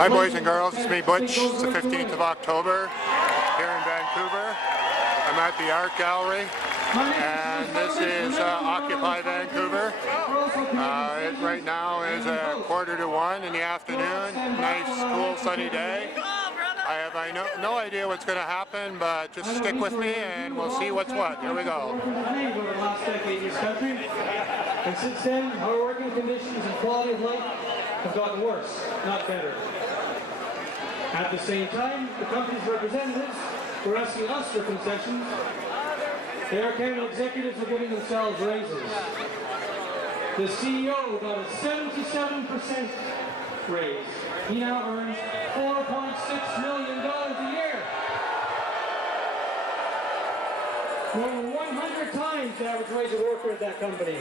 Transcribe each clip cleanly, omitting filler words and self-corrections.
Hi boys and girls, it's me Butch. It's the 15th of October here in Vancouver. I'm at the Art Gallery and this is Occupy Vancouver. It right now is 1:45 in the afternoon. Nice, cool, sunny day. I have no idea what's going to happen, but just stick with me and we'll see what's what. Here we go. Over the last decade in this country, and since then, our working conditions and quality of life have gotten worse, not better. At the same time, the company's representatives were asking us for concessions. The Air Canada executives are giving themselves raises. The CEO got a 77% raise. He now earns $4.6 million a year. More than 100 times the average wage of worker at that company.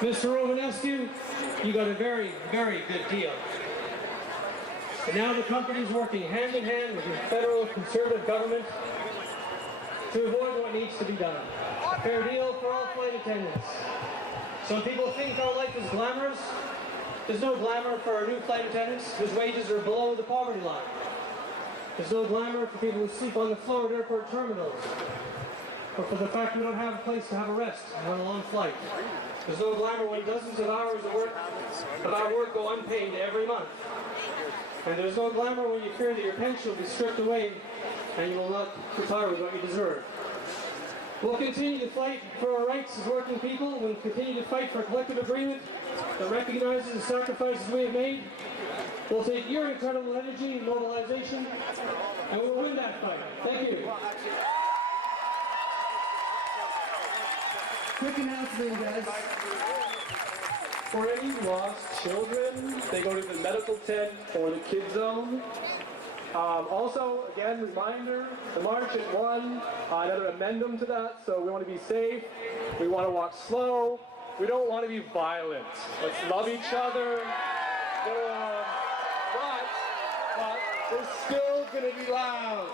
Mr. Romanescu, you got a very, very good deal. And now the company's working hand in hand with the federal conservative government to avoid what needs to be done. A fair deal for all flight attendants. Some people think our life is glamorous. There's no glamour for our new flight attendants whose wages are below the poverty line. There's no glamour for people who sleep on the floor at airport terminals, or for the fact we don't have a place to have a rest on a long flight. There's no glamour when dozens of hours of our work go unpaid every month. And there's no glamour when you fear that your pension will be stripped away and you will not retire with what you deserve. We'll continue to fight for our rights as working people. We'll continue to fight for a collective agreement that recognizes the sacrifices we have made. We'll take your incredible energy and mobilization, and we'll win that fight. Thank you. Quick announcement, guys. For any lost children, they go to the medical tent or the kids zone. Also, again, reminder, the march at 1, another addendum to that, so we want to be safe, we want to walk slow, we don't want to be violent. Let's love each other, go on, but we're still going to be loud.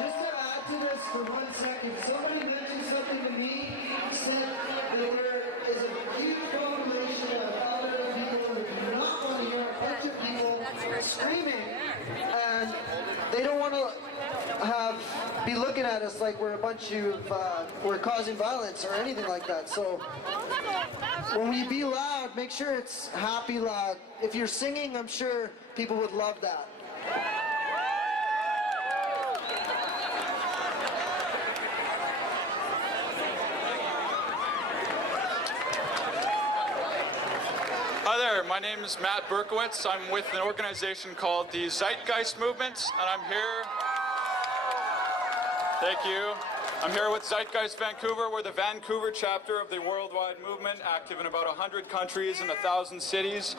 Just to add to this for 1 second, somebody mentioned something to me, said that there is a huge population of elderly people who do not want to hear a bunch of people screaming, and they don't want to be looking at us like we're a bunch of, we're causing violence or anything like that. So when we be loud, make sure it's happy loud. If you're singing, I'm sure people would love that. Hi there, my name is Matt Berkowitz. I'm with an organization called the Zeitgeist Movement, and I'm here. Thank you. I'm here with Zeitgeist Vancouver. We're the Vancouver chapter of the worldwide movement, active in about 100 countries and 1,000 cities.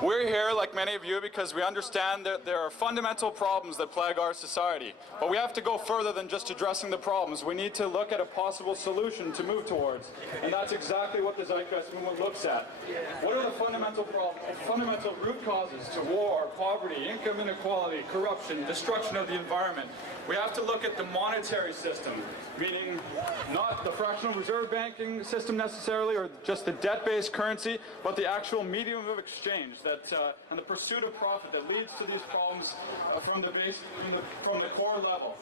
We're here, like many of you, because we understand that there are fundamental problems that plague our society. But we have to go further than just addressing the problems. We need to look at a possible solution to move towards. And that's exactly what the Zeitgeist movement looks at. What are the fundamental problems, fundamental root causes to war, poverty, income inequality, corruption, destruction of the environment? We have to look at the monetary system, meaning not the fractional reserve banking system necessarily, or just the debt-based currency, but the actual medium of exchange and the pursuit of profit that leads to these problems from the core level.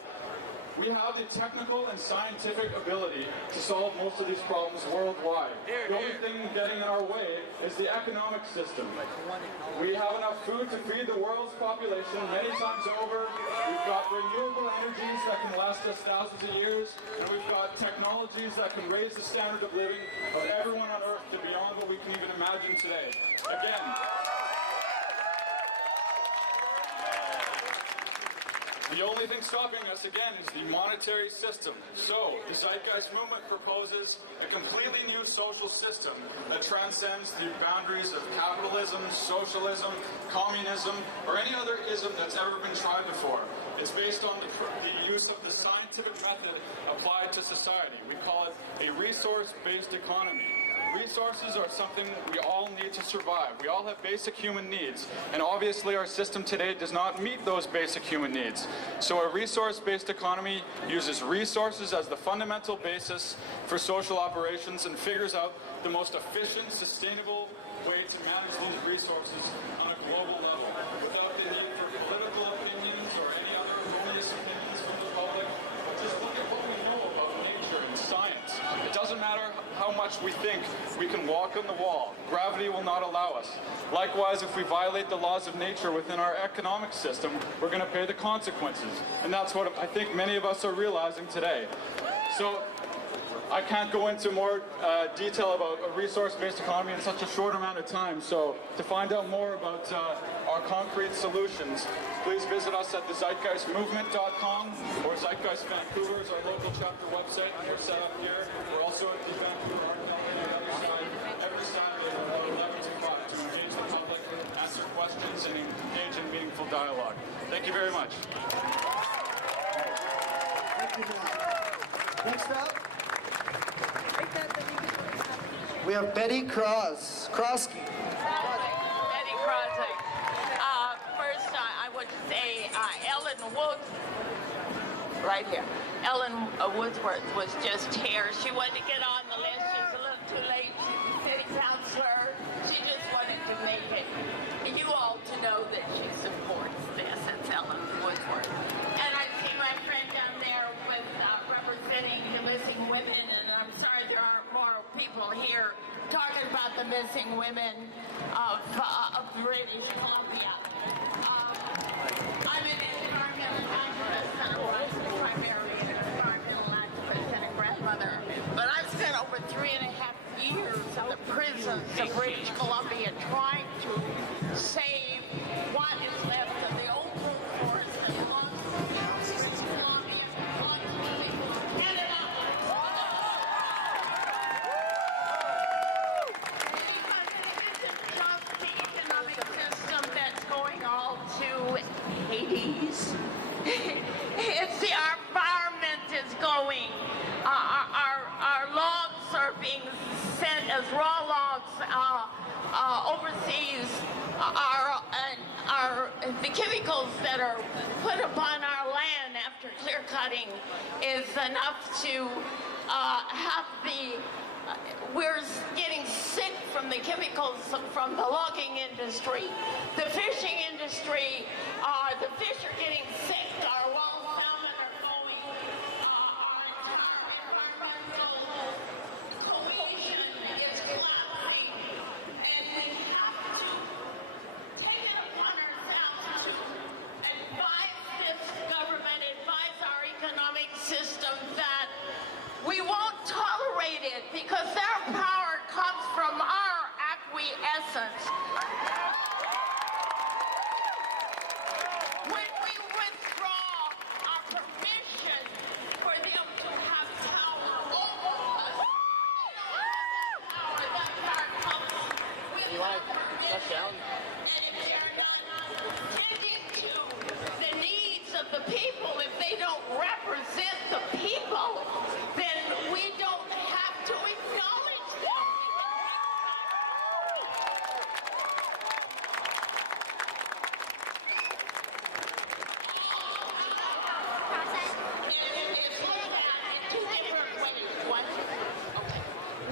We have the technical and scientific ability to solve most of these problems worldwide. The only thing getting in our way is the economic system. We have enough food to feed the world's population many times over. We've got renewable energies that can last us thousands of years. And we've got technologies that can raise the standard of living of everyone on Earth to beyond what we can even imagine today. Again, the only thing stopping us, again, is the monetary system. So, the Zeitgeist Movement proposes a completely new social system that transcends the boundaries of capitalism, socialism, communism, or any other ism that's ever been tried before. It's based on the use of the scientific method applied to society. We call it a resource-based economy. Resources are something we all need to survive. We all have basic human needs, and obviously our system today does not meet those basic human needs. So a resource-based economy uses resources as the fundamental basis for social operations and figures out the most efficient, sustainable way to manage these resources much we think we can walk on the wall, gravity will not allow us. Likewise, if we violate the laws of nature within our economic system, we're going to pay the consequences. And that's what I think many of us are realizing today. So I can't go into more detail about a resource-based economy in such a short amount of time. So to find out more about our concrete solutions, please visit us at thezeitgeistmovement.com, or Zeitgeist Vancouver is our local chapter website. We're set up here. We're also at the Vancouver Art Gallery on the other side every Saturday from 11 to 5 to engage the public, answer questions, and engage in meaningful dialogue. Thank you very much. Thank you, Matt. Next up, we have Betty Krosky. Betty Crosby. First, I would say Ellen Woods, right here. Ellen Woodsworth was just here. She wanted to get on the list. She's a little too late. She's a city councilor. She just wanted to make it. You all to know that she supports this. It's Ellen Woodsworth. And I see my friend down there with representing the missing women, and I'm sorry there aren't more people here talking about the missing women of British Columbia. I'm an environmental activist, and I'm primarily an environmental activist and a grandmother. But I've spent over 3.5 years in the prisons of British Columbia trying to save what is left of the old growth forest that belongs to British Columbia, belongs to the people of Canada. Just the economic system that's going all to Hades. It's the our environment is going. Our logs are being sent as raw logs overseas. The chemicals that are put upon our land after clear cutting is enough to have the. We're getting sick from the chemicals from the logging industry, the fishing industry. The fish are getting sick. Our wild salmon are going. Our environmental cohesion is collapsing, and we have to take it upon ourselves to advise this government, advise our economic system that we won't tolerate it because their power comes from our acquiescence. When we withdraw our permission for them to have power over us, that power comes with our permission. And if they're not tending to the needs of the people, if they don't represent the people, then we don't have to acknowledge them. It's looked at in two different ways.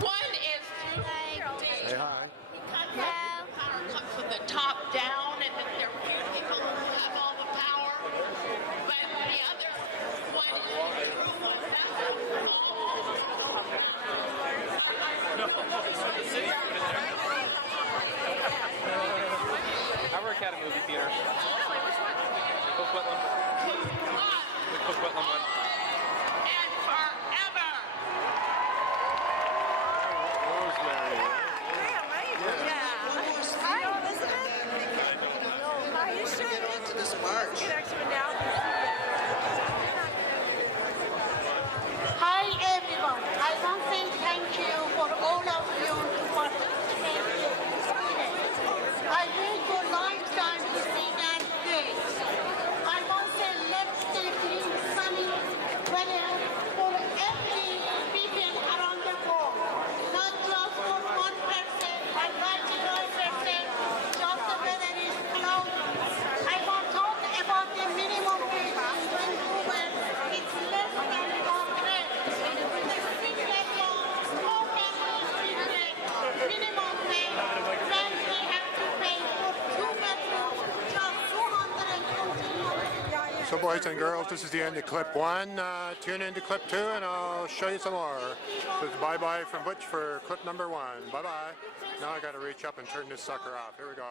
One is through the power comes from the top down, and that there are few people who have all the power. But the other one is through what I work at a movie theater. Cook Wetland. The Cook Wetland one. and forever. To this march. Hi everyone. I want to say thank you for all of you to participate in this. I wait for a long time to see that day. I want So boys and girls, this is the end of clip 1. Tune in to clip 2 and I'll show you some more. So it's bye-bye from Butch for clip number 1. Bye-bye. Now I gotta reach up and turn this sucker off. Here we go.